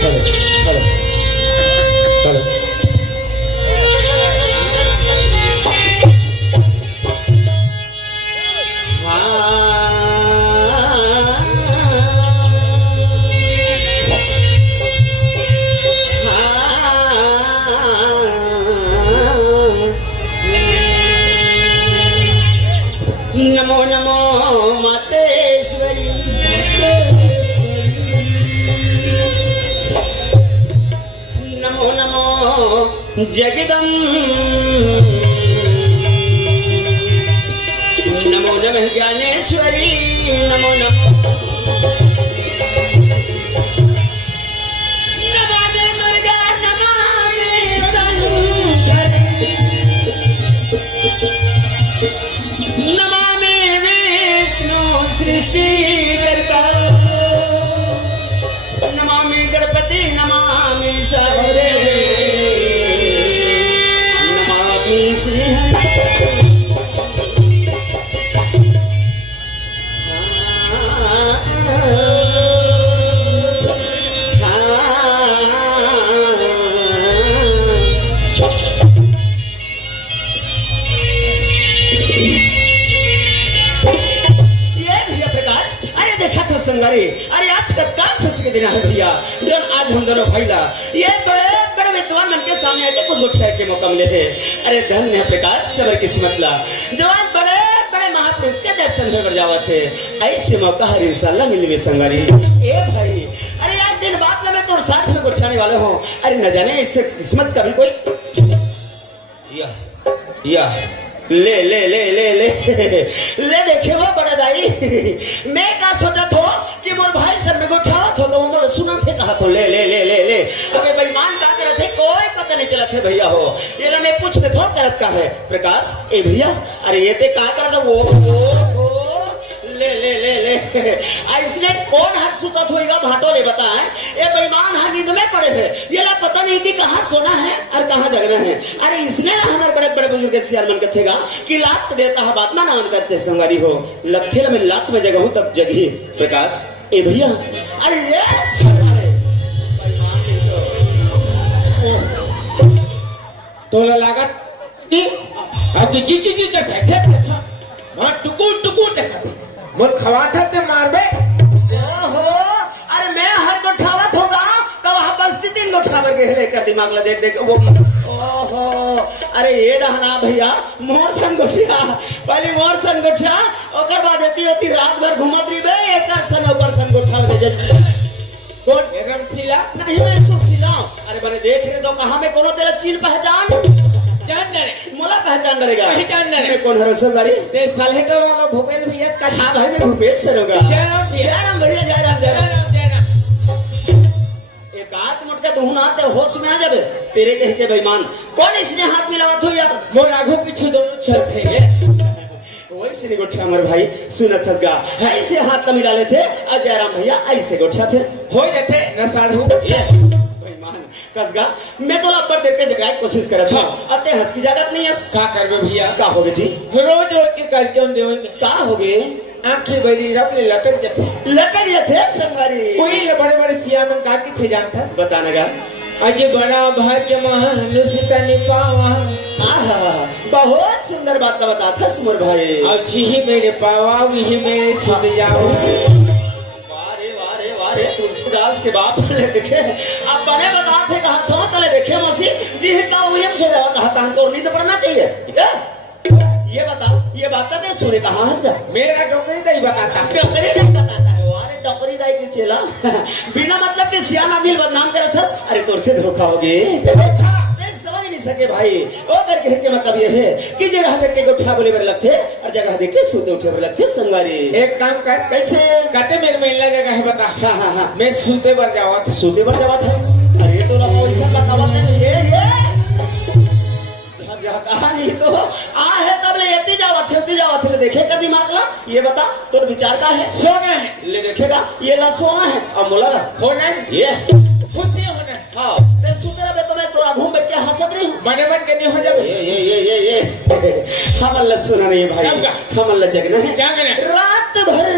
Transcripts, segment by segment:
नमो नमो मातेश्वरी नमो नमो जगदम्ब नमो नमः ज्ञानेश्वरी नमो नमो नमामि दुर्गा नमामि शंकरी नमामि विष्णु सृष्टि करता नमामि गणपति नमामि सारे नमामि श्री संगारे। अरे आज का खुशी के दिन है भैया, आज हम दोनों भाईला ये बड़े बड़े विद्वान मन के सामने आके कुछ उठाए के मौका मिले थे। अरे धन्य है प्रकाश सबर किस्मत ला जो आज बड़े बड़े महापुरुष के दर्शन हो जावा थे। ऐसे मौका हर इंशाल्लाह मिले में संगारी। ए भाई अरे आज दिन बाद में तो साथ में उठाने वाले हो। अरे न जाने इससे किस्मत कभी कोई या ले ले ले ले ले ले देखे वो बड़ा दाई मैं क्या सोचा था कि मोर भाई सर में उठावा था तो वो सुना थे कहा तो ले ले ले ले ले अबे बेईमान का करे थे कोई पता नहीं चला थे भैया हो ये ला मैं पूछ ले थो करत का है प्रकाश ए भैया अरे ये ते का कर वो ले ले ले ले इसने कौन हाथ सुता होगा भाटो ले बता है ये बेईमान हाथ नींद में पड़े थे ये ला पता नहीं कि कहाँ सोना है और कहाँ जगना है। अरे इसने ना हमारे बड़े बड़े बुजुर्ग सियार मन कथेगा कि लात देता है बात ना नाम करते संगारी हो लत्थे में लात में जगह हूँ तब जगी प्रकाश ए भैया अरे ये तो लागत टुकुर टुकुर देखा वो खवाता ते मारबे हो। अरे मैं हर गोठावत होगा कब वहां बस्ती तीन गोठावर के लेकर दिमाग ला देख देख वो ओहो अरे ये डहना भैया मोर सन गोठिया पहले मोर सन गोठिया ओकर बाद एती होती रात भर घुमत रही बे एकर सन ओकर सन गोठाव दे कौन रमशीला नहीं मैं सुशीला। अरे बने देख रहे तो कहां में कोनो तेरा चीन पहचान जान डरे मोला पहचान डरेगा पहचान डरे मैं कौन हर संगारी ते सालेटर वाला भूपेश भैया का हां भाई मैं भूपेश सर होगा जय राम भैया जय राम एक हाथ मुटका दुहना ते होश में आ जाबे तेरे कह के बेईमान कौन इसने हाथ मिलावत हो यार मोर आगू पीछे दोनों चलते वही श्री गोठिया मर भाई सुनत हसगा ऐसे हाथ का मिला लेते अजय राम भैया ऐसे गोठिया थे हो जाते नसाड़ू कसगा मैं तो लब्बर देख के जगाए कोशिश करत था अते हंस की जगत नहीं है का करबे भैया का होगे जी रोज रोज के करके हम देवन का होगे आंखें बड़ी रबले लटक जाते संगारी कोई बड़े बड़े सियामन का की थे जानता बताने का अजय बड़ा भाग्य महानुसिता निपावा बहुत सुंदर बात का बताता सुमर भाई अच्छी ही मेरे पावा ही मेरे सुध जाओ वारे तुलसीदास के बाप ने देखे अब बने बताते कहा था तले देखे मौसी जी का वही से कहा था हमको नींद पड़ना चाहिए ठीक है ये बात दे सूर्य कहाँ है जा मेरा डॉक्टरी दाई बताता है अरे डॉक्टरी दाई की चेला बिना मतलब के सियाना दिल बदनाम करत हस अरे तोर से धोखा होगे समझ नहीं सके भाई ओ करके के मतलब ये है कि जगह देख के उठा बोले बर लगते और जगह देख के सूते उठे बर लगते संगवारी एक काम कर कैसे कहते मेरे महिला जगह है बता हाँ मैं सूते बर जावत अरे तो ना वैसा बतावत नहीं ये कहानी तो आ है तब ले एती जावत ले देखे कर दिमाग ला ये बता तोर विचार का है सोना है ले देखेगा ये ला सोना है और मोला होना है ये खुशी होना है हाँ ते सुते रहे तो मैं तोरा घूम बैठ के हंसत रही हूँ मन के नहीं हो जाए ये हमल सुना नहीं भाई हमल जगना है जागना रात भर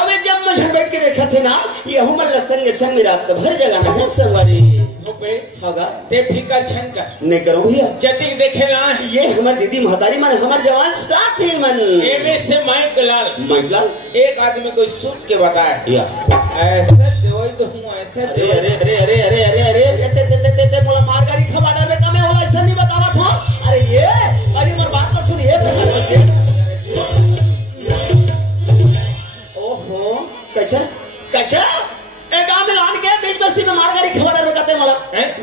अब जब मुझे बैठ के देखा थे ना यहू मन लसन के संग रात भर जगाना है संगवारी भूपेश होगा ते फिकर छन कर नहीं करो भैया जति देखे ना ये हमार दीदी महतारी मन हमार जवान साथ ही मन एमे से माइक लाल माइकलाल एक आदमी कोई सोच के बताए या ऐसा देवई तो हूँ ऐसा अरे अरे अरे अरे अरे अरे अरे ते ते ते ते मोला मार गाड़ी खबाडर में कमे होला ऐसा नहीं बतावत हो अरे ये अरे मोर बात तो सुनिए ओहो कैसा कैसा ए गांव में लान के बीच बस्ती में मार गाड़ी खबाडर में कहते मोला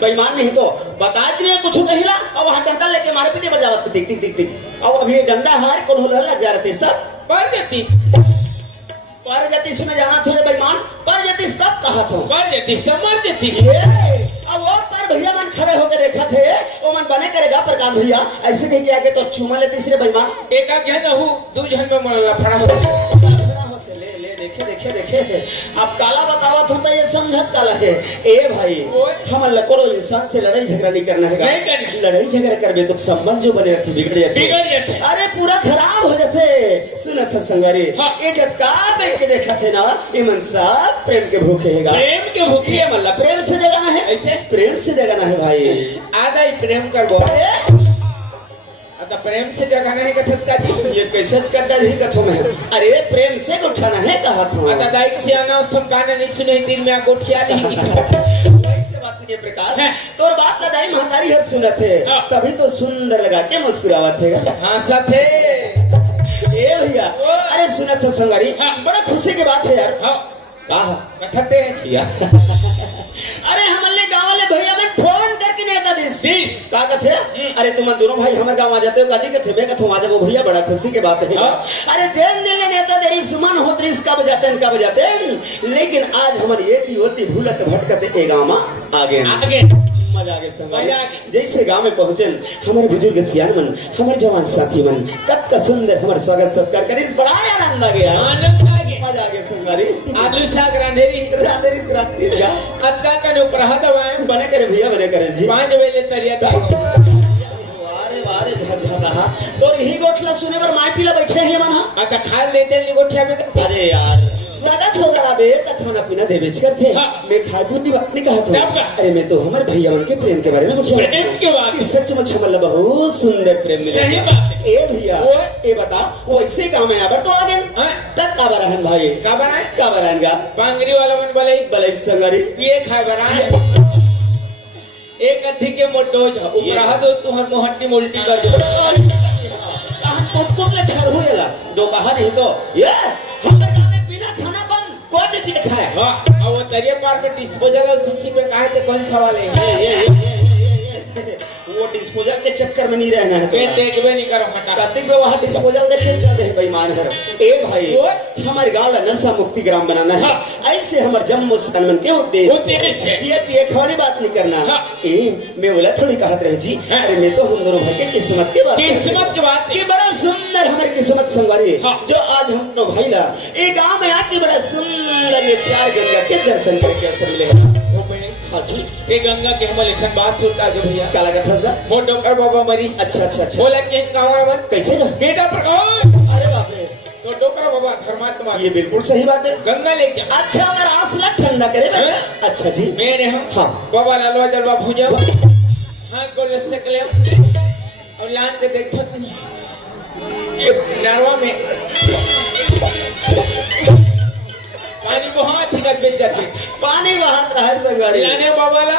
बेईमान नहीं तो बता नहीं कुछ कहिला अब वहां डंडा लेके मारे पीटे पर जावत दिख दिख दिख दिख अब अभी डंडा हार कौन होला लग जा रहे तब पर जतीस में जाना थे बेईमान पर जतीस तब कहा था मर देती अब वो पर भैया मन खड़े होकर देखा थे वो मन बने करेगा प्रकाश भैया ऐसे कहीं के आगे तो चूमा ले तीसरे बेईमान एक आग जन हूँ दो जन में मोला लफड़ा होते ले ले देखे देखे देखे अब काला बतावत होता ये समझत काला है ए भाई हम लकोड़ो इंसान से लड़ाई झगड़ा नहीं करना है लड़ाई झगड़ा करबे तो संबंध जो बने रखे बिगड़ जाते अरे पूरा खराब हो जाते सुनत है संगारी ये जब का बैठ के देखा थे ना ये मन सब प्रेम के भूखे हैगा प्रेम के भूखे मतलब प्रेम से जगाना है ऐसे प्रेम से जगाना है भाई आधा ही प्रेम कर बो अतः प्रेम से जगाना है कथस का ये कैसे कड्डा ही कथों में अरे प्रेम से उठाना है कहा था अतः दाइक से आना सब काने नहीं सुने दिन में गोठिया नहीं ऐसे बात नहीं है प्रकाश तोर बात लदाई महतारी हर सुनत है तभी तो सुंदर लगा के मुस्कुरावत है हाँ सथे ए भैया अरे सुनत है संगारी बड़ा खुशी की बात है यार कहा कथते या अरे हमले गांव वाले भैया मन फोन करके नेता दिस का कथे अरे तुम दोनों भाई हमारे गांव आ जाते हो काजी कथे मैं कथो आ जाओ भैया बड़ा खुशी की बात है अरे जैन दिल नेता तेरी सुमन होतरी इसका बजाते इनका बजाते लेकिन आज हमारी ये की होती भूलत भटकते ए गांव में आगे मजा आगे संभाल जैसे गांव में पहुंचे हमारे बुजुर्ग सियान मन हमारे जवान साथी मन कत का सुंदर हमारा स्वागत सत्कार कर इस बड़ा आनंद आ गया मजा आगे संगारी आलू साग रांधेरी राधेरी अतका कने ऊपर हाथ दबाए बने करे भैया बने करे जी 5 बजे तरिया था वारे वारे झकझका तो यही गोठला सुने पर माई पीला बैठे हैं मन अतः खाल देते नहीं गोठिया में अरे यार सगत सोदरा बे त खाना पीना देवेच करते मैं खाए बुद्धि बात नहीं कहा था अरे मैं तो हमारे भैया मन के प्रेम के बारे में कुछ प्रेम के बात सचमुच हमला बहुत सुंदर प्रेम मिला सही बात ए भैया ए बता वो ऐसे गांव में आबर तो आगे तक का बरहन भाई का बनाए का बरहनगा पांगरी वाला मन बोले बले संगारी पिए खाए बनाए एक अधिक के मोटोज ऊपर हाथ तो हम मोहट्टी उल्टी कर दो कुट ले छर होएला दोपहर ही तो ये हमरे गांव में बिना खाना बंद कोई भी खाए हां और वो तरिया पार में डिस्पोजल और सीसी पे काहे थे कौन सवाल है ये वो डिस्पोजल के चक्कर में नहीं रहना है मैं देखबे नहीं करो हटा कतिक में वहां डिस्पोजल देखे चलते हैं बेईमान है ए भाई हमारे गांव ला नशा मुक्ति ग्राम बनाना है ऐसे हमारे जम्मू सनमन के उद्देश्य ये पिए खाने बात नहीं करना ए मैं बोला थोड़ी कहत रहे जी अरे मैं तो हम दोनों भाई के किस्मत की बात की बड़ा सुंदर हमारी किस्मत संगवारी जो आज हम दोनों भाई ला ए गांव में आके बड़ा सुंदर ये 4 गंगा के दर्शन करके अवसर मिलेगा ये गंगा के हम लिखन बात सुनता जो भैया क्या लगा था इसका मोटो कर बाबा मरीज अच्छा अच्छा अच्छा बोला कि गाँव है मन कैसे जा बेटा प्रकाश अरे बाप रे तो डोकरा बाबा धर्मात्मा ये बिल्कुल सही बात है गंगा लेके जा अच्छा अगर आसला ठंडा करे अच्छा जी मेरे हम हाँ बाबा लालवा जलवा भुजा हाँ को रस्से के ले और लान के देखो नरवा में पानी बहुत ही बेच जाती पानी बहात रहा है संगवारी लाने बाबा ला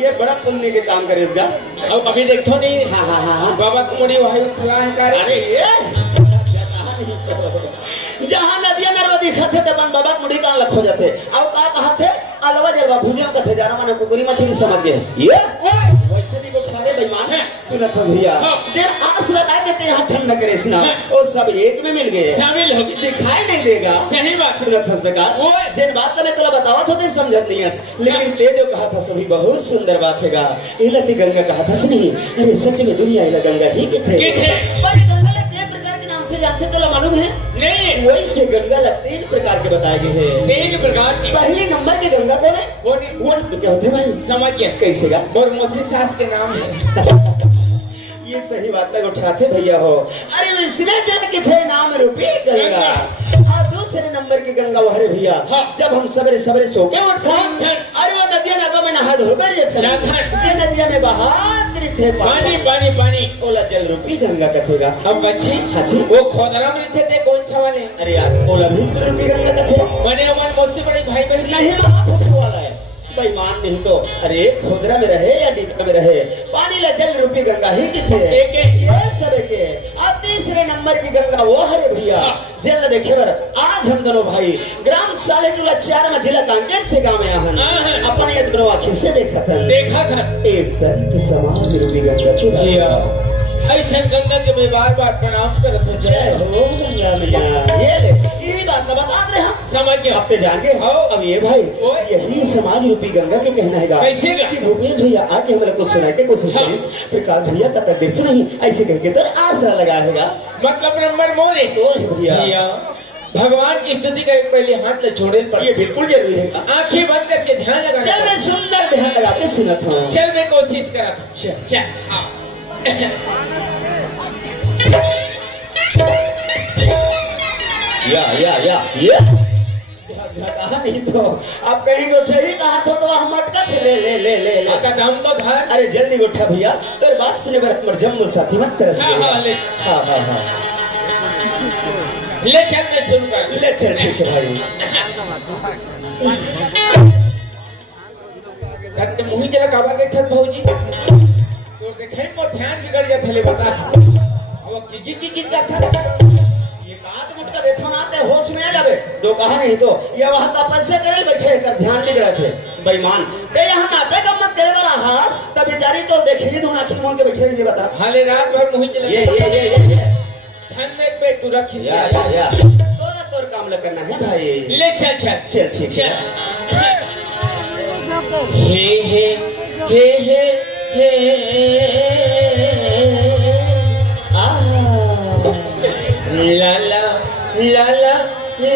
ये बड़ा पुण्य के काम करे इसका अब अभी देखो नहीं हाँ बाबा कुमड़ी वायु खुला है कार अरे ये जहाँ नदिया नरवा दिखा थे तब बाबा मुड़ी का लख हो जाते अब का कहा थे अलवा जलवा भुजे में कथे जाना माने कुकुरी मछली समझ गए ये वैसे भी वो खारे बेईमान है सुनत हो भैया जे आस लगा के यहाँ ठंडा करे इसना वो सब एक में मिल गए शामिल हो गए दिखाई नहीं देगा सही बात सुनत हो प्रकाश जिन बात तो मैं तेरा बतावा था तो समझत नहीं है लेकिन ते जो कहा था सभी बहुत सुंदर बात हैगा इलती गंगा कहा था नहीं अरे सच में दुनिया इला गंगा ही के थे पर गंगा के प्रकार के नाम से जानते तो मालूम है नहीं वही से गंगा ला 3 प्रकार के बताए गए हैं 3 प्रकार की पहले नंबर के गंगा कौन है वो क्या होते भाई समझ गया कैसे का और मोसी सास के नाम है ये सही बात तक उठाते भैया हो अरे इसने जल के थे नाम रूपी गंगा और दूसरे नंबर की गंगा वहरे भैया हाँ। जब हम सवेरे सवेरे सो के उठते हाँ, हाँ। अरे वो नदिया नाबा में नहा धो कर जे नदिया में बहादुर थे पानी पानी पानी ओला जल रूपी गंगा कथेगा अब बच्ची हाँ जी वो खोदरा में रहते थे कौन सा वाले अरे यार ओला भी जल रूपी गंगा कथे बने हमारे मुझसे बड़े भाई बहन नहीं महाप्रभु वाला है बेईमान नहीं तो अरे खोदरा में रहे या डीपा में रहे पानी ला जल रूपी गंगा ही की थे एक एक। ये सब के अब तीसरे नंबर की गंगा वो हरे भैया जल देखे बर आज हम दोनों भाई ग्राम साले टूला 4 में जिला कांकेर से गांव में आहन हाँ। अपने ये दोनों आँखें से देखा था देखा था ए संत समाज रूपी गंगा तू भैया ऐसा गंगा के मैं बार बार प्रणाम करत हो जय जय हो गंगा मैया ये ले ये बात का बता रहे हम समझ गया अब ते जाके हाँ। अब ये भाई ओए। यही समाज रूपी गंगा के कहना है कैसे गा? कि भूपेश भैया आके हमारे कुछ सुनाए के कोशिश हाँ। करिस प्रकाश भैया का तकदीर सुनही ऐसे कह के तो आसरा लगा हैगा मतलब नंबर मोरे तो है भैया भैया भगवान की स्तुति करके पहले हाथ ले छोड़े पर ये बिल्कुल जरूरी है आंखें बंद करके ध्यान लगाना चल मैं सुंदर ध्यान लगा के सुनत हूँ चल मैं कोशिश करा था चल। चल हाँ या ये कहा नहीं तो आप कहीं गोठा ही कहा तो हम मटका थे ले आता दाम तो घर अरे जल्दी गोठा भैया तेरे बात सुने बर हमर जम्मू साथी मत तरस हाँ, ले। हाँ ले चल मैं शुरू कर ले चल ठीक है भाई तब मुही जरा काबा के थन भौजी तो देखे मोर ध्यान बिगड़ जा थले बता अब किजी का था ये बात मुटका देखो ना ते होश में आ जावे दो कहा नहीं तो ये वहां तपस्या करे बैठे कर ध्यान बिगड़ा थे बेईमान ते यहाँ नाचे का मत करे बरा हास तब बेचारी तो देखे ही दोना खिमोन के बैठे ये बता हाले रात भर मुही चले ये छन में पे तू रखी या तोरा तोर काम ल करना है भाई ले चल चल चल ठीक है चल हे ला ला ला ला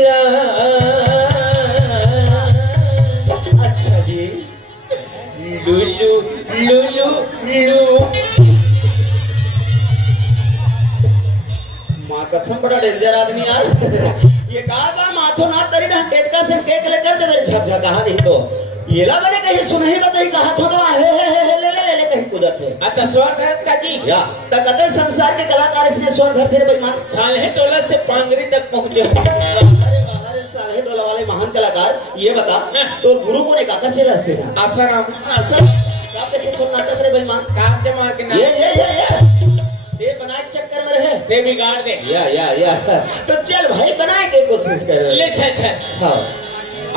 ला अच्छा जी लुलु लुलु लु माँ कसम बड़ा डेंजर आदमी यार ये कहा माथो ना तरी ना टेटका से केक ले कर दे मेरे झक कहा नहीं तो ये ला मैंने कहीं सुना ही बताई कहा तो हे ले कहीं कूदत है आता स्वर धरत का जी या तकते संसार के कलाकार इसने स्वर धरते रे बेईमान साले टोला से पांगरी तक पहुंचे अरे बाहर साले टोला वाले महान कलाकार ये बता तो गुरु को ने काकर चले हंसते हैं आसाराम असल क्या पे के सुन नाचत रे बेईमान कार जमा के ना ये दे बनाए चक्कर में रहे ते बिगाड़ दे या तो चल भाई बनाए के कोशिश कर ले चल चल हाँ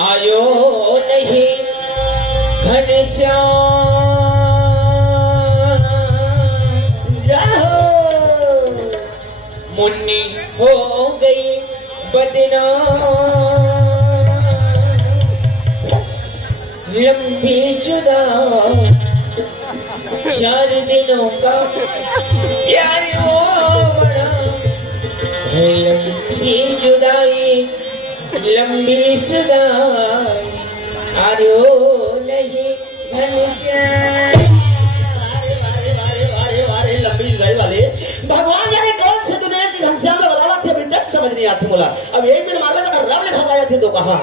आयो नहीं घनश्याम जाओ मुन्नी हो गई बदनाम लंबी जुदा 4 दिनों का प्यार वो बड़ा है लंबी जुदाई लंबी सुदाई आरो नहीं घनश्याम वारे लंबी जुदाई वाले भगवान जाने कौन से दुनिया की घनश्याम में बुलावा थे अभी तक समझ नहीं आते बोला अब एक दिन मारवे तो रब ने भगाया थे तो कहा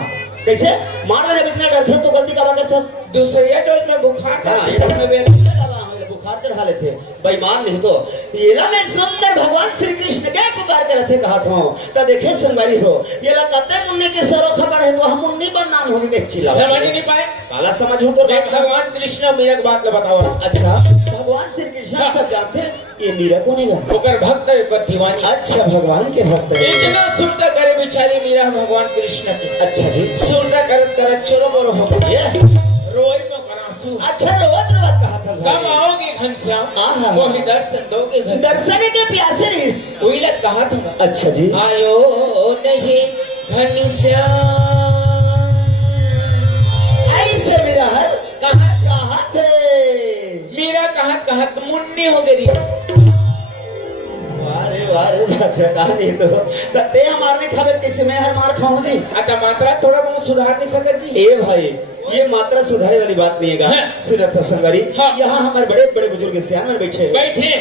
कैसे मारने जब इतना डर थे तो गलती का बगैर था दूसरे डोज में बुखार था हाँ इधर में बुखार चढ़ा लेते बेईमान नहीं तो ये ला मैं सुंदर भगवान श्री कृष्ण के पुकार के रथे कहा था तो देखे संगवारी हो ये ला कहते मुन्नी के सरो खबर है तो हम मुन्नी पर नाम होगी के चिल्ला समझ नहीं पाए काला समझ हो तो देख भगवान कृष्ण मेरा बात बताओ अच्छा भगवान श्री कृष्ण सब जानते हैं ये मीरा कौन है ओकर भक्त है ओकर दीवानी अच्छा भगवान के भक्त है इतना सुनता करे बेचारी मीरा भगवान कृष्ण की अच्छा जी सुनता करत चोरो बोरो हो गया ये रोई में करासू अच्छा रोवत कहा था कब भाई आओगे घनश्याम आहा। वो ही दर्शन दोगे घनश्याम दर्शन के प्यासे नहीं वही लग कहा था अच्छा जी आयो नहीं घनश्याम ऐसे मेरा हर कहा थे मीरा कहा मुन्नी हो गई वारे चाचा कहा नहीं तो ते हमारे खावे किसी में हर मार खाऊं जी आता मात्रा थोड़ा बहुत सुधार नहीं सकत जी ए भाई ये मात्रा सुधारे वाली बात नहीं है। हाँ। सुनत संगरी हाँ। यहाँ हमारे बड़े बड़े बुजुर्ग सियान में बैठे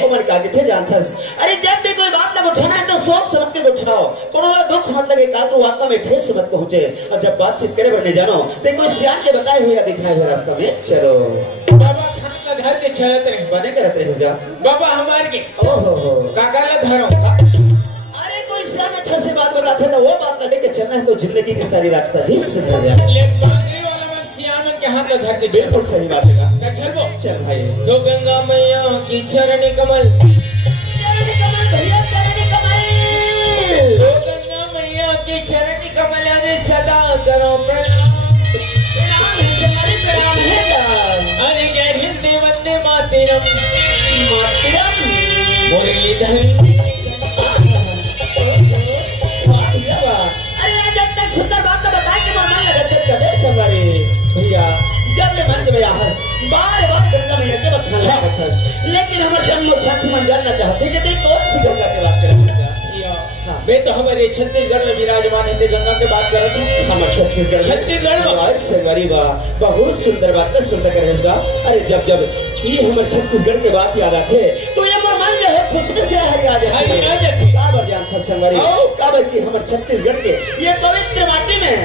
उम्र का थे जानथस। अरे जब भी कोई बात लग उठाना है तो सोच समझ के उठाओ, कोनो दुख मत लगे का तो आत्मा में ठेस मत पहुंचे। और जब बातचीत करे बनने जानो तो कोई सियान के बताए हुए या दिखाए हुए रास्ता में चलो। बाबा खाना धर के चलत रहे बने करत रहे बाबा हमार के ओहो हो काका ला धरो। अरे कोई सियान अच्छा से बात बताते तो वो बात लेके चलना है तो जिंदगी की सारी रास्ता भी सुधर जाए। ये बांगरी वाला मन सियामन के हाथ में धर के बिल्कुल सही बात है। चल वो चल भाई तो गंगा मैया की चरण कमल भैया चरण कमल तो गंगा मैया की चरण कमल अरे सदा करो प्रणाम। प्रणाम है तुम्हारे प्रणाम है अरे जय हिंद वंदे मातरम मातरम मुरलीधर। अरे जब तक सुंदर बात तो बता के मन लगा कैसे संवारे भैया जब ले मंच में आहस बार बार गंगा मैया के बखान लगत लेकिन हमर जन्म साथी मन जानना चाहते कि ते कौन सी गंगा की बात कर रहे वे तो हमारे छत्तीसगढ़ में विराजमान है गंगा की बात करत हूँ। हमर छत्तीसगढ़ में संगरी बा बहुत सुंदर बात सुंदर करेगा। अरे जब जब ये हमर छत्तीसगढ़ के बात याद आते तो ये हमर मन जो है खुशी से हरिया जाते काबर जानता संगरी काबर की हमर छत्तीसगढ़ के ये पवित्र माटी में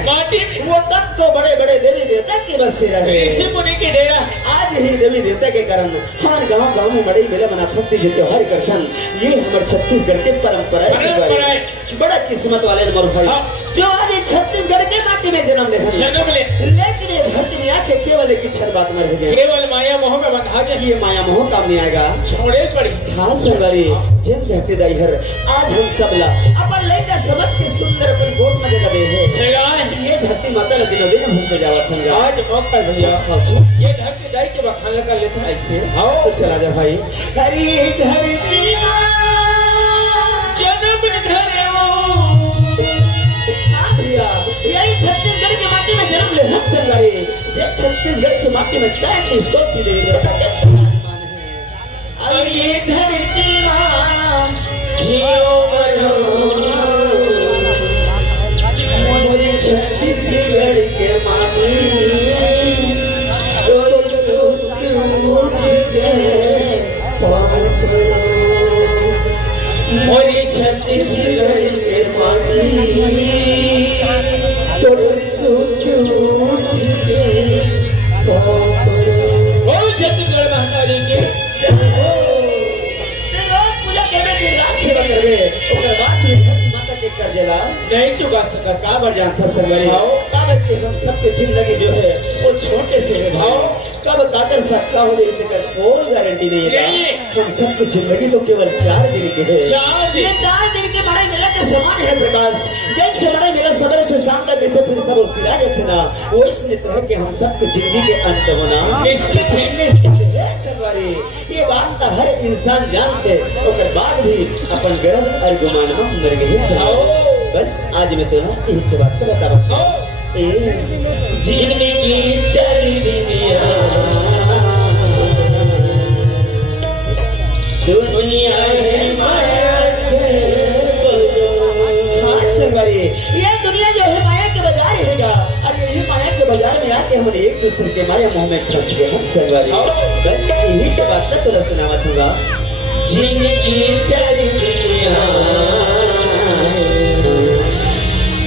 वो तब तो बड़े बड़े देवी देवता के बसे रहे ऋषि मुनि के डेरा आज ही देवी देवता के कारण हमारे गांव में बड़े मेला मना थकती जो त्योहार करथन ये हमर छत्तीसगढ़ के परंपरा है। बड़ा किस्मत वाले नमर भाई जो आज छत्तीसगढ़ के माटी में जन्म ले लेकिन ये धरती में आके केवल एक क्षण बात मर गए केवल माया मोह में बंधा जाए। ये माया मोह काम नहीं आएगा छोड़े पड़ी हाँ संगरी जिन धरती दाइहर आज हम सब ला अपन लेकर समझ के सुंदर अपन गोद में जगह दे है ये धरती माता ला दिनों दिन घूमते जावत हम आज मौका भैया ये धरती दाई के बखाना कर लेते हैं ऐसे तो चला जा भाई। हरी धरती जन्म धरे यही छत्तीसगढ़ की माटी में जन्म ले हक संगरी जब छत्तीसगढ़ की माटी में तय इसको की देवी देवता के अब ये धरती मां जियो मरो मोरे छत्तीसगढ़ के माटी तो सुख उठ गए मोरे छत्तीसगढ़ के माटी छत्तीसगढ़ महाकाली के रोज पूजा करवे दिन रात सेवा करवे ओकर बाद ही माता के कर देला नहीं चुका सका काबर जानता संगरी काबर के हम सबके जिंदगी जो है वो छोटे से है भाव कब काकर सकता हो जाए इसका कोई गारंटी नहीं है। हम सबकी जिंदगी तो केवल 4 दिन की है। ये 4 दिन के बड़े मेला के समान है प्रकाश जैसे बड़े मेला सवेरे से शाम तक रहते फिर सब सिरा जाते ना वो इसलिए तरह के हम सबकी जिंदगी के अंत होना निश्चित है संगरी ये बात तो हर इंसान जानते और बाद भी अपन गर्व और गुमान में मर गए। बस आज मैं तो ना एक बात तो बता जिंदगी चली दुनिया है माया के हाँ संगरी ये दुनिया जो है माया के बाजार रहेगा और यही माया के बाजार में आके हम एक दूसरे के माया मोह में फंस गए हम संगरी। बस यही तो बात ना तुला सुनावत होगा जिंदगी चली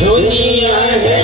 दुनिया है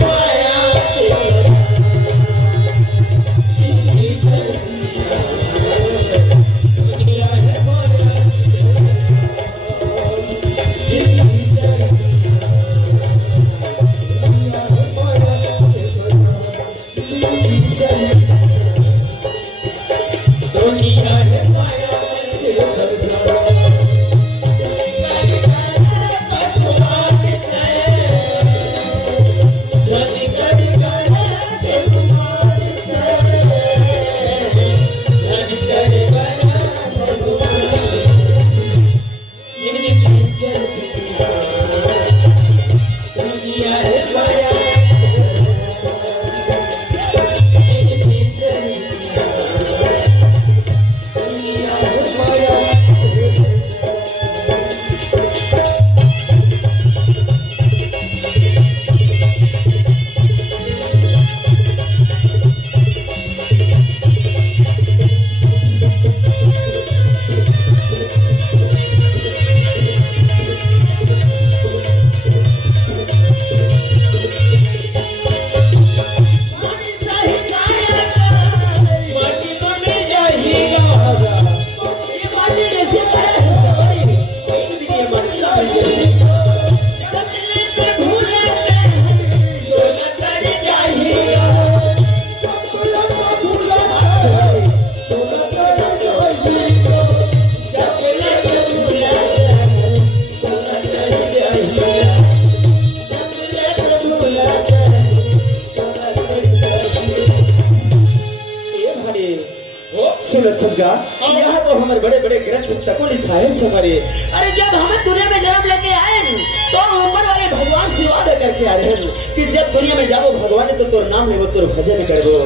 सुनो फसगा, यहाँ तो हमारे बड़े बड़े ग्रंथ तक लिखा है सवारी। अरे जब हमें दुनिया में जन्म लेके आए तो ऊपर वाले भगवान से वादा करके आ रहे हैं कि जब दुनिया में जाओ भगवान तो तोर नाम लेवो, तोर भजन करबो।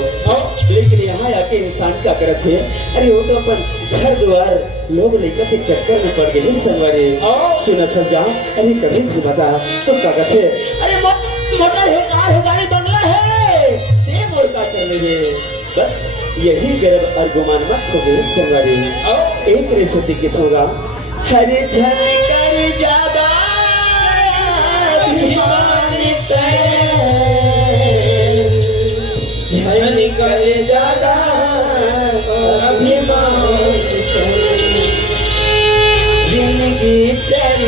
लेकिन यहाँ आके इंसान क्या करत है? अरे वो तो अपन घर द्वार लोग लेकर के चक्कर में पड़ गए हैं सवारी। सुनो फसगा, अरे कभी भी बता तो क्या कहते? अरे मोटर है, कार है, गाड़ी बंगला है, देव और का करने में बस यही गर्व और गुमान मत हो गए सवारी। एक रे से दिक्कत होगा, हरे झन कर ज्यादा झन कर ज्यादा अभिमान जिंदगी चल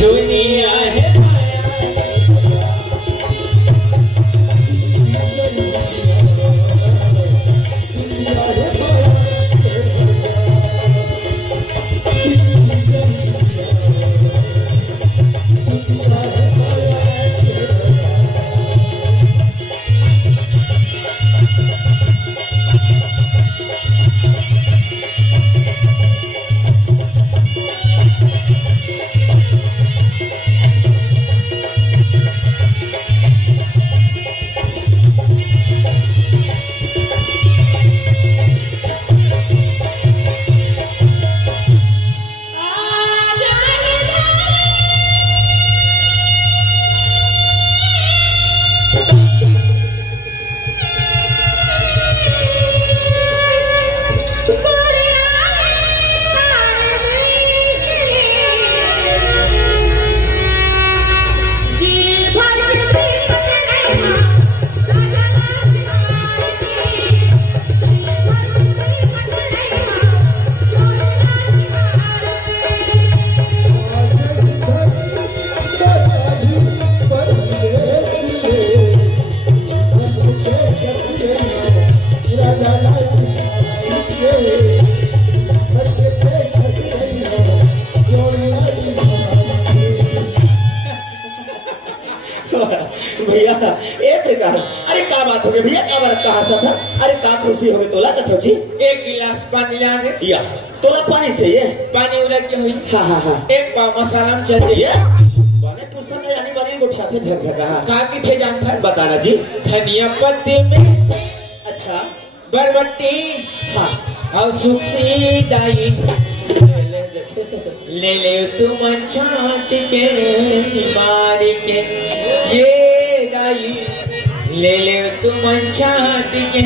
दुनिया है। भैया एक प्रकार, अरे क्या बात हो गई भैया, क्या बात कहा सा था? अरे का खुशी हो गई तोला कथो जी? एक गिलास पानी ला रे। या तोला पानी चाहिए? पानी उला के हुई। हाँ हाँ हाँ। एक पाव मसाला में चल ये बने पुस्तक में यानी बने को ठाथे झकझका। का किथे जानता है? बताना जी। धनिया पत्ते में अच्छा बरबट्टी हाँ और सुखसी दाई ले ले तुम छाट के मार के ये दाई ले ले तुम छाट के।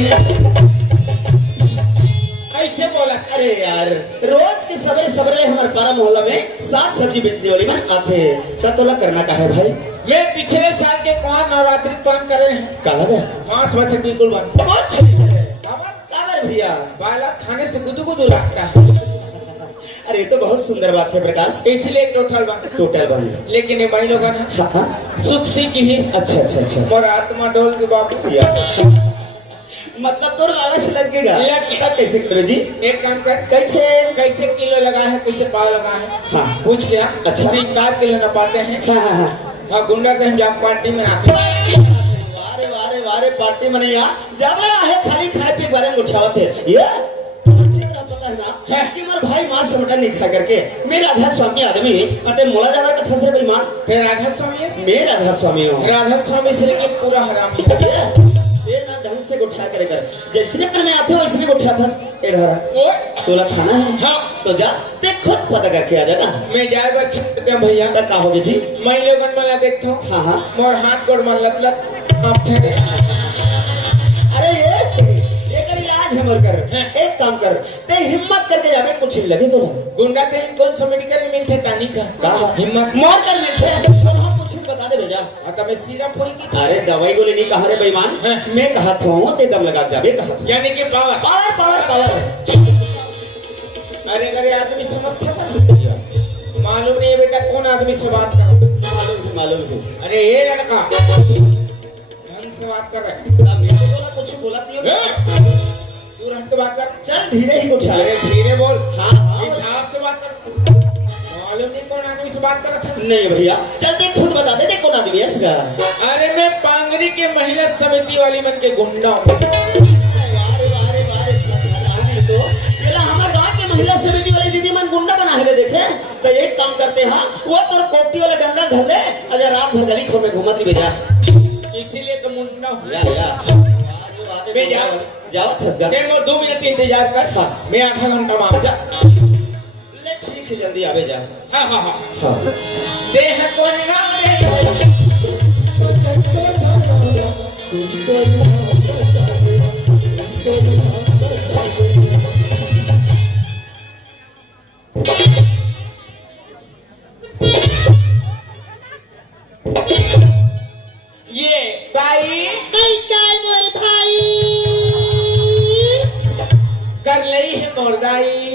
ऐसे बोला। अरे यार रोज के सवेरे सवेरे हमारे पारा मोहल्ला में साग सब्जी बेचने वाली मन आते हैं, क्या तोला करना का है भाई? मैं पिछले साल के कौन नवरात्रि पान करे हैं। का लगा? मांस मछली बिल्कुल बंद। कुछ नहीं करे। काबर भैया बाला खाने से गुदु गुदु लगता है। अरे ये तो बहुत सुंदर बात है प्रकाश, इसलिए टोटल बंद। टोटल बंद। लेकिन ये भाई लोग ना हाँ हाँ सुख सी की ही। अच्छा अच्छा अच्छा। और आत्मा डोल के बाबू मतलब तो लालच लगेगा। लग गया। कैसे करो जी? एक काम कर, कैसे कैसे किलो लगा है, कैसे पाव लगा है, हाँ पूछ गया। अच्छा। 3-4 किलो न पाते हैं। हाँ हाँ हाँ। हाँ गुंडा के हम जाप पार्टी में आते हैं। वारे वारे वारे पार्टी में नहीं आ जब है खाली खाए पी बारे में उठावत है ये अच्छी तरह पता है ना कि मेरे भाई मां से मटन नहीं खा करके मेरा राधा स्वामी आदमी अते मोला जावर का थसरे बेईमान। फिर राधा स्वामी है। मेरा राधा स्वामी हो। राधा स्वामी से लेके पूरा हरामी है। ये ना ढंग से उठा करे कर जैसे कर में आते हो इसने उठा था ए ढरा तोला खाना है। हाँ तो जा ते खुद पता करके आ जाना। मैं जाए बार छुट्टी भैया तब का होगे जी? मैं लोगन मला देखता हूँ। हाँ हाँ मोर हाथ गोड़ मार लत आप ठहरे। अरे ये कर इलाज हमर कर। एक काम कर ते हिम्मत करके जाके कुछ नहीं लगे तोला। गुंडा ते कौन सा मेडिकल में मिलते तानी का हिम्मत मोर कर मिलते तो हम कुछ बता दे भेजा। आता मैं सिरप होई की। अरे दवाई गोली नहीं कहा रे बेईमान। मैं कहा था ते दम लगा जाबे कहा था। यानी कि पावर पावर पावर पावर। अरे अरे आदमी समझता सब मालूम नहीं है बेटा कौन आदमी से बात कर। मालूम है। अरे ये लड़का ढंग से बात कर रहा है। कुछ बोला नहीं तू हट बात कर। चल धीरे ही उठा। अरे धीरे बोल। हाँ हाँ हिसाब से बात कर। मालूम नहीं कौन आदमी से बात कर रहा था। नहीं भैया चल देख खुद बता दे कौन आदमी है इसका। अरे मैं पांगरी के महिला समिति वाली मन के गुंडा महिला समिति वाली दीदी मन गुंडा बना है देखे तो एक काम करते हैं वो तो कोटी वाला डंडा धर ले अगर रात भर गली खो में घूमत रही बेजा इसीलिए तो मुंडा हूँ या जाओ थसगा ते मोर 2 मिनट इंतजार कर मैं आधा घंटा में आ जा ले ठीक है जल्दी आवे जा हाँ हाँ हाँ हाँ देह को निगारे ये भाई मोरे भाई कर लई है मोरदाई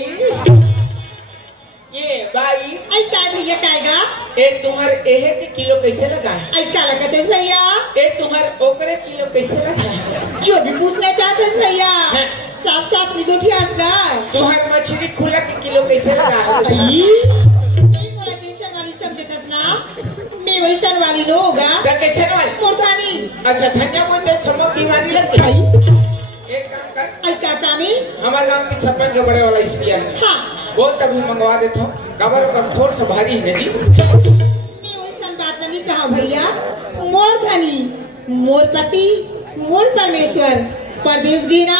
ये भाई आई काय भैया कायगा ए तुम्हार एहे के किलो कैसे लगा है आई का लगते भैया ए तुम्हार ओकरे किलो कैसे लगा है जो भी पूछना चाहते भैया हाँ। साफ साफ निगोठी आसगा तुम्हार मछली खुला के किलो कैसे लगा है आई नहीं मोरा जैसन वाली समझत ना मैं वैसन वाली लो होगा तो कैसे वाली मुर्दानी अच्छा धनिया कोई देख सब बीमारी लग गई आई एक काम कर आई का कामी हमारे गांव के सरपंच के बड़े वाला स्पीकर है हाँ वो तभी मंगवा देता हूँ कबर का फोर से भारी है जी मैं वैसन बात नहीं कहा भैया मोर धनी मोर पति मोर परमेश्वर परदेश गिरा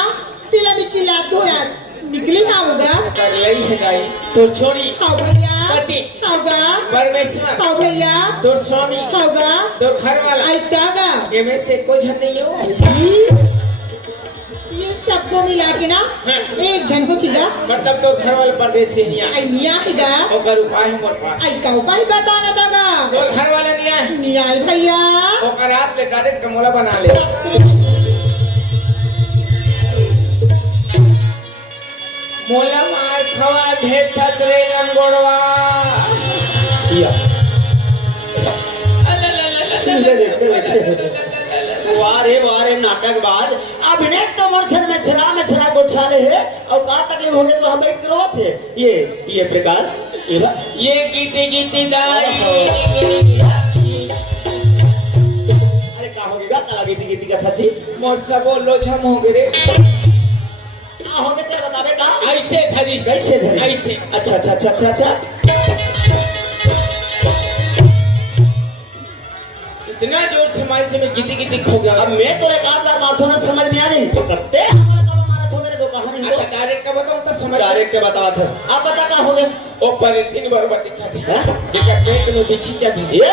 तिला मिच्ची लात घोरात निकली होगा कर लई है गाई तो छोड़ी हाँ भैया पति होगा परमेश्वर हाँ भैया तो स्वामी होगा तो घर वाला आई कागा ये में से कोई झन नहीं हो ये सबको मिला के ना हाँ। एक जन को खिला मतलब तो घर वाले परदेश से नहीं आए आई निया खिगा ओकर उपाय है मोर पास आई का उपाय बताना दागा तो घर वाले नहीं आए निया भैया ओकर रात ले डायरेक्ट कमोला बना ले मोला मार खवा भेट थकरे रंगोड़वा या वारे नाटकबाज अभिनय तो मोरसन में छरा गोठा ले है और का तकलीफ हो गई तो हम बैठ कर रोते ये प्रकाश ये गीती गाई अरे का हो गया काला गीती का था जी मोर सबो लोझम हो गए का हो गया चल बतावे का ऐसे धरी कैसे धरी ऐसे अच्छा इतना जोर से मार से मैं गीती खो गया अब मैं तो एक बार मारथो ना समझ में आ रही कत्ते हमारा कब मारा थो मेरे दो कहानी हो डायरेक्ट का बताऊं तो समझ डायरेक्ट के बतावा था आप बता का हो गए ओ पर 3 बार दिखा दे हैं? जेका पेट में बिछी जा ये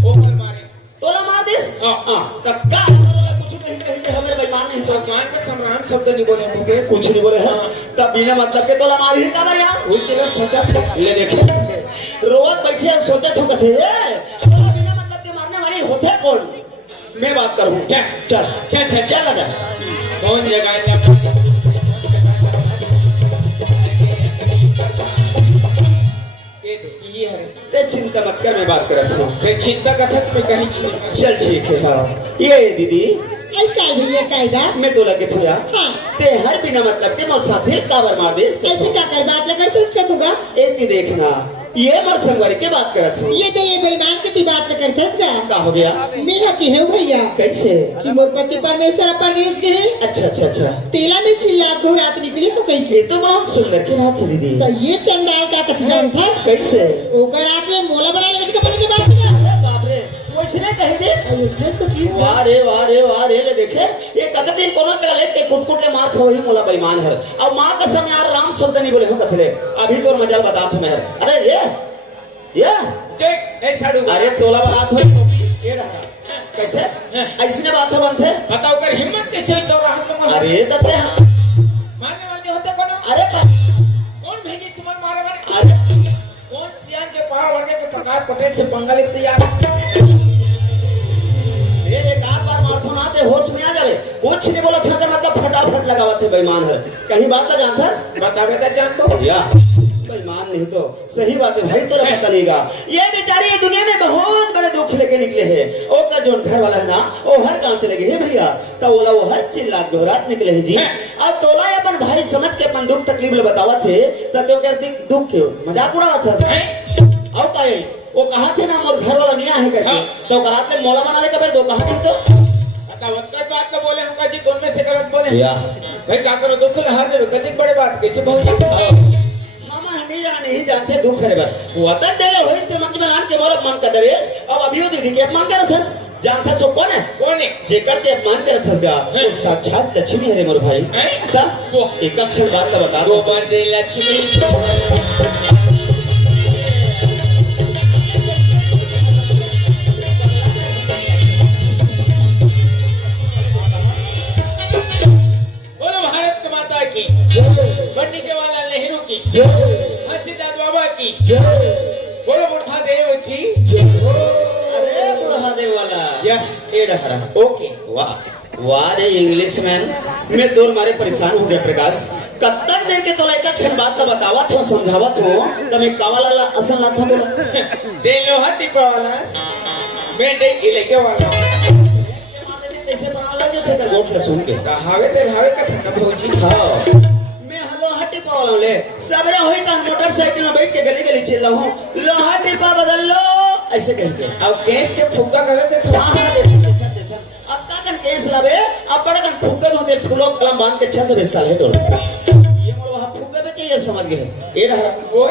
ओ पर मारे तोला मार दिस हां तब का बोला कुछ नहीं कही हमें बेईमान नहीं तो तो गान का सम्राट शब्द नहीं बोले मुकेश कुछ नहीं बोले हैं तब बिना मतलब के तोला मार ही का बार यहां वही तेरा सोचा था ले देखे रोज बैठे और सोचे थे कथे तोला बिना मतलब के मारने वाली होते कौन मैं बात करूं चल लगा कौन जगह ये है ते चिंता मत कर मैं बात करत हूं ते चिंता कथा तुम्हें कहीं छी चल ठीक है हाँ ये दीदी आई काय भैया कायगा मैं तो लगे थोड़ा हाँ ते हर बिना मतलब के मोर साथे काबर मार दे इसके ऐसे क्या कर बात लगा तो इसका होगा एती देखना ये मोर संगवारी के बात करत हूं ये तो ये बेईमान की बात करते इसका का हो गया मेरा की है भैया कैसे कि मोर पति परमेश्वर परदेश गए अच्छा तेला में चिल्ला दो रात निकली हो गई ये तो बहुत सुंदर की बात है दीदी तो ये चंडाल का कसम था कैसे ओकर रात में मोला बना लेके कपड़े के बाद किया अरे बाप रे वैसे कह दे और उसने तो की हुआ वाह रे ले देखे ये कत दिन कोनो तक लेके कुटकुट ले मार खो ही मोला बेईमान है और मां कसम यार राम शब्द नहीं बोले हो कथले अभी तो मजाल बता था मैं अरे ये देख ए साडू अरे तोला बात हो ये रहा कैसे ऐसने बात हो बनते बताओ कर हिम्मत कैसे हुई तो राहत तुम अरे तते मारने वाले होते कोनो अरे कौन भेजी तुमन मारे मारे अरे कौन सियान के पहाड़ वर्गे के प्रकाश पटेल से पंगा लेते तैयार एक आध बार मारथो ना ते होश में आ जावे कुछ नहीं बोला था मतलब फटाफट लगावत है बेईमान है कहीं बात का जानथस बतावे तो जान दो या बेईमान नहीं तो सही बात है भाई तेरा पता नहींगा ये बेचारी ये दुनिया में बहुत बड़े दुख लेके निकले हैं ओकर जो घर वाला है ना वो हर गांव चले गए भैया तो बोला वो हर चिल्ला दोहरात निकले हैं जी और तोला अपन भाई समझ के अपन दुख तकलीफ ले बतावा थे तो कहते दुख क्यों मजाक उड़ावा था और का वो कहा थे ना मोर घर वाला नहीं है करके तो कराते मोला बना ले कबर दो कहा नहीं तो बतावत का बात तो बोले हमका जी कौन में से गलत बोले भैया भाई का करो दुख हर देवे कति बड़े बात कैसे भौजी मामा नहीं जानते दुख करे बा वतन देले होई ते मन में आन के मोर मन का डरेस अब अभियो दीदी के मन कर रखस जानता सो कौन है जेकर ते मन कर रखस गा वो साक्षात लक्ष्मी है रे मोर भाई ता वो एक अक्षर बात का बता गोबर दे लक्ष्मी बोलो भारत माता की बनने के वाला नेहरू की हंसीदास बाबा की बोलो बुढ़ा देव की अरे बुढ़ादेव वाला यस ए डहरा ओके वाह वाह रे इंग्लिश मैन मैं तोर मारे परेशान हो गया प्रकाश कब तक देर के तोला एक क्षण बात का बतावत हो समझावत हो तब मैं कावाला असल ना था बोला दे लो हट्टी वाला बेटे की लेके वाला कैसे बना लगे थे कर गोठ सुन के हावे ते हावे का था भौजी हां मैं हलो हट्टी पावला ले सबरे होई त मोटरसाइकिल में बैठ के गली गली चल रहा हूं लो हट्टी पा बदल लो ऐसे कहते अब केस के फुग्गा करे ते थोड़ा अब का कन केस लावे अब बड़ा कन फुग्गा होते फूलों कलम बांध के छत में साले डोल ये मोर वहां फुग्गा पे चाहिए समझ गए ए रहा वो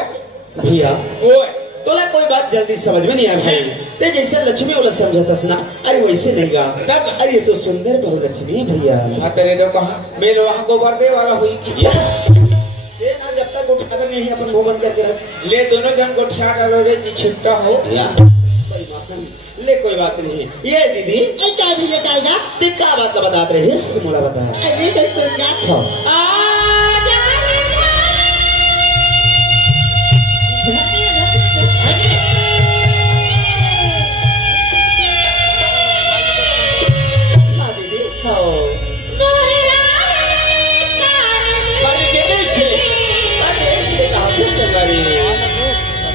भैया वो तोला कोई बात जल्दी समझ में नहीं आ भाई ते जैसे लक्ष्मी वाला समझाता ना अरे वैसे नहीं गा तब अरे ये तो सुंदर बहु लक्ष्मी है भैया हां तेरे दो कहां मेल वहां गोबर दे वाला हुई की ये ना जब तक उठाकर नहीं अपन मुंह बंद करके रख ले दोनों जन को छा डालो रे जी छिपटा हो या कोई बात नहीं ले कोई बात नहीं ये दीदी ए काय भैया कायगा ते का बात बतात रहे हिस्स मोला बता अरे कैसे क्या हाँ हाँ दीदी खाओ अरे इसमें कहा किस सवारी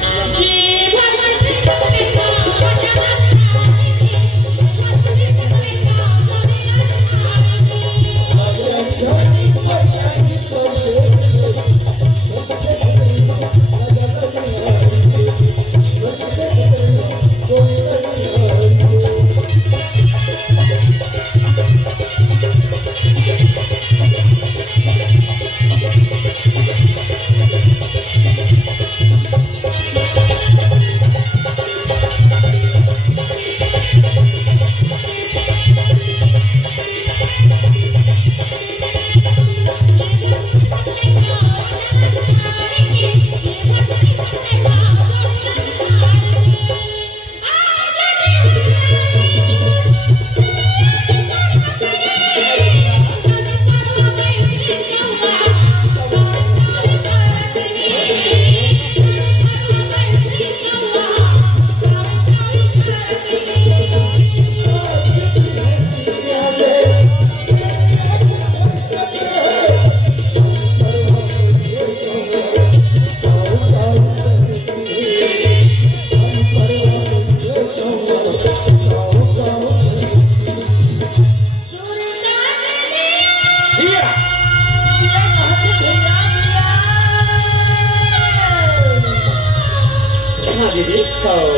हाँ दीदी खाओ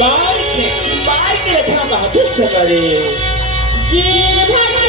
बाइक रखना बात है सवारी जी भगवान